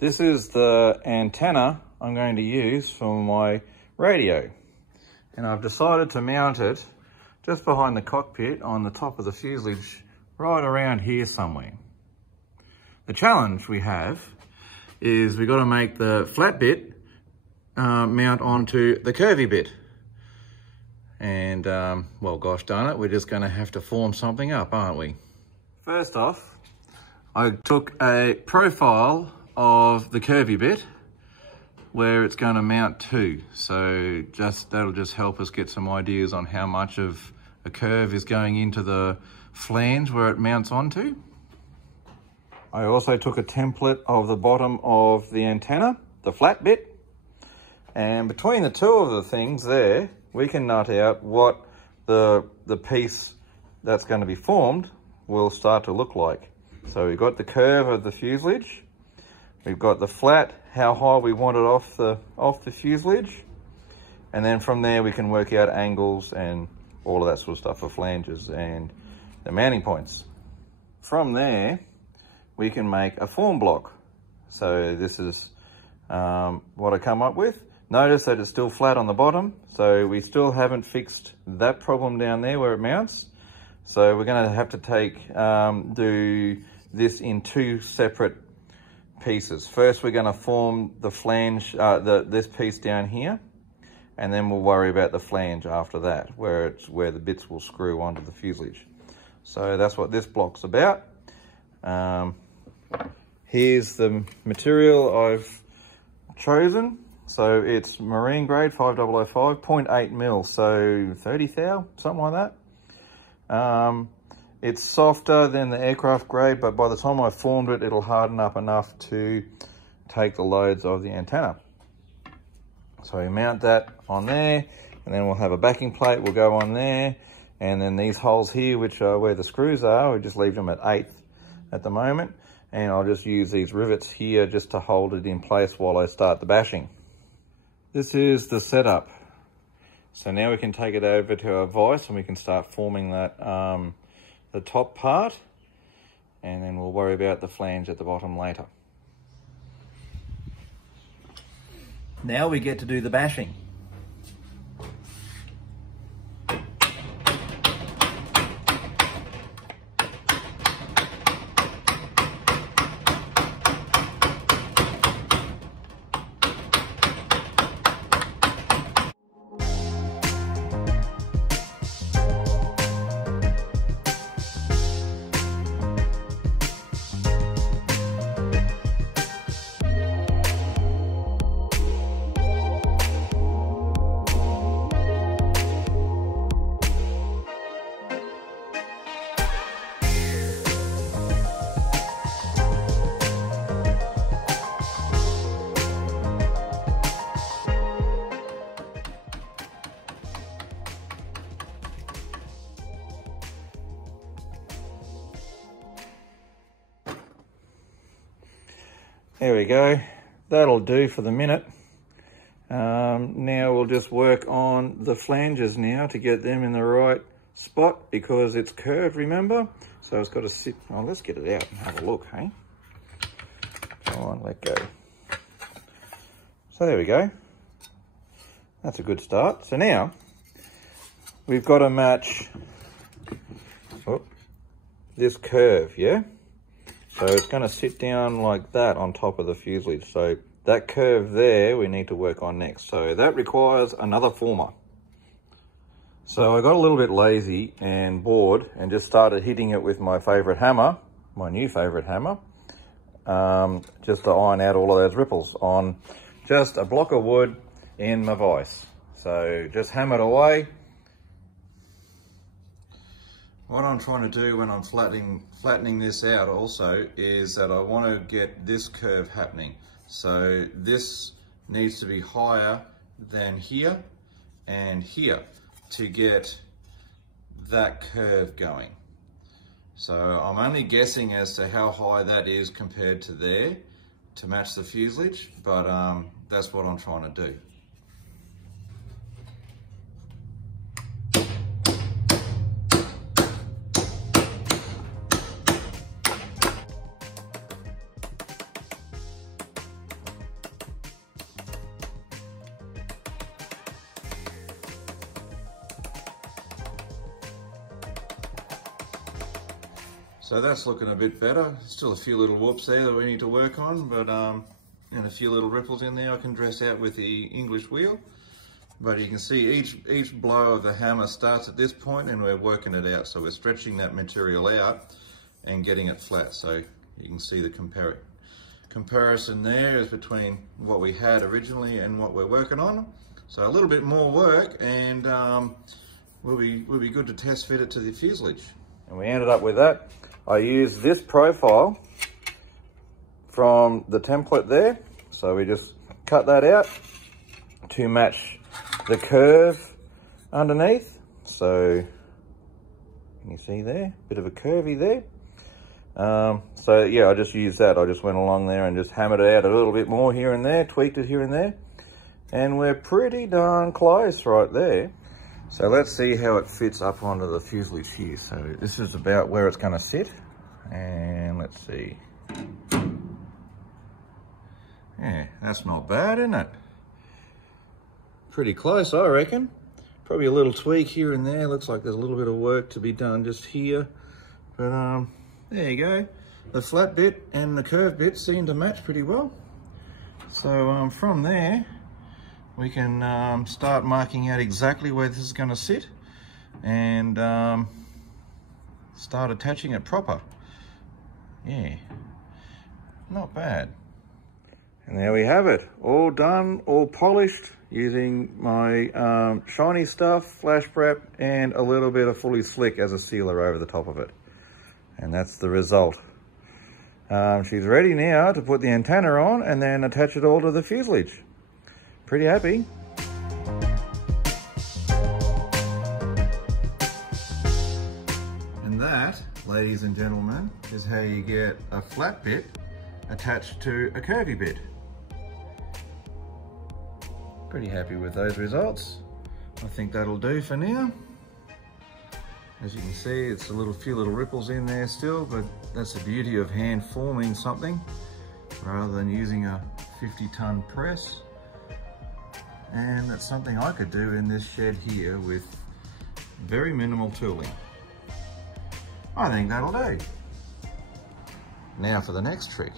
This is the antenna I'm going to use for my radio. And I've decided to mount it just behind the cockpit on the top of the fuselage, right around here somewhere. The challenge we have is we've got to make the flat bit mount onto the curvy bit. And, well, gosh darn it, we're just going to have to form something up, aren't we? First off, I took a profile of the curvy bit where it's going to mount to. So that'll just help us get some ideas on how much of a curve is going into the flange where it mounts onto. I also took a template of the bottom of the antenna, the flat bit, and between the two of the things there, we can nut out what the piece that's going to be formed will start to look like. So we've got the curve of the fuselage, we've got the flat, how high we want it off the fuselage, and then from there we can work out angles and all of that sort of stuff for flanges and the mounting points. From there, we can make a form block. So this is what I come up with. Notice that it's still flat on the bottom, so we still haven't fixed that problem down there where it mounts. So we're going to have to do this in two separate pieces. First, we're going to form the flange, this piece down here, and then we'll worry about the flange after that, where the bits will screw onto the fuselage. So that's what this block's about. Here's the material I've chosen. So it's marine grade 5005, 0.8 mil, so 30 thou, something like that. It's softer than the aircraft grade, but by the time I formed it, it'll harden up enough to take the loads of the antenna. So we mount that on there, and then we'll have a backing plate, will go on there, and then these holes here, which are where the screws are, we just leave them at 1/8 at the moment, and I'll just use these rivets here just to hold it in place while I start the bashing. This is the setup. So now we can take it over to our vise and we can start forming that the top part, and then we'll worry about the flange at the bottom later. Now we get to do the bashing. There we go, that'll do for the minute. Now we'll just work on the flanges now to get them in the right spot because it's curved, remember? So it's got to sit, oh, let's get it out and have a look, hey? Come on, let go. So there we go. That's a good start. So now we've got to match this curve, yeah? So it's going to sit down like that on top of the fuselage. So that curve there we need to work on next. So that requires another former. So I got a little bit lazy and bored and just started hitting it with my favourite hammer, my new favourite hammer, just to iron out all of those ripples on just a block of wood in my vise. So just hammered away. What I'm trying to do when I'm flattening this out also is that I want to get this curve happening. So this needs to be higher than here and here to get that curve going. So I'm only guessing as to how high that is compared to there to match the fuselage, but that's what I'm trying to do. So that's looking a bit better. Still a few little whoops there that we need to work on, but and a few little ripples in there I can dress out with the English wheel. But you can see each blow of the hammer starts at this point and we're working it out. So we're stretching that material out and getting it flat. So you can see the comparison there is between what we had originally and what we're working on. So a little bit more work and we'll be good to test fit it to the fuselage. And we ended up with that. I used this profile from the template there. So we just cut that out to match the curve underneath. So can you see there, bit of a curvy there. So yeah, I just used that. I just went along there and just hammered it out a little bit more here and there, tweaked it here and there. And we're pretty darn close right there. So let's see how it fits up onto the fuselage here. So this is about where it's going to sit. And let's see. Yeah, that's not bad, isn't it? Pretty close, I reckon. Probably a little tweak here and there. Looks like there's a little bit of work to be done just here. But there you go. The flat bit and the curved bit seem to match pretty well. So from there, we can start marking out exactly where this is going to sit and start attaching it proper. Yeah, not bad. And there we have it, all done, all polished, using my shiny stuff, flash prep, and a little bit of fully slick as a sealer over the top of it. And that's the result. She's ready now to put the antenna on and then attach it all to the fuselage. Pretty happy. And that, ladies and gentlemen, is how you get a flat bit attached to a curvy bit. Pretty happy with those results. I think that'll do for now. As you can see, it's a few little ripples in there still, but that's the beauty of hand forming something rather than using a 50-ton press. And that's something I could do in this shed here with very minimal tooling. I think that'll do. Now for the next trick.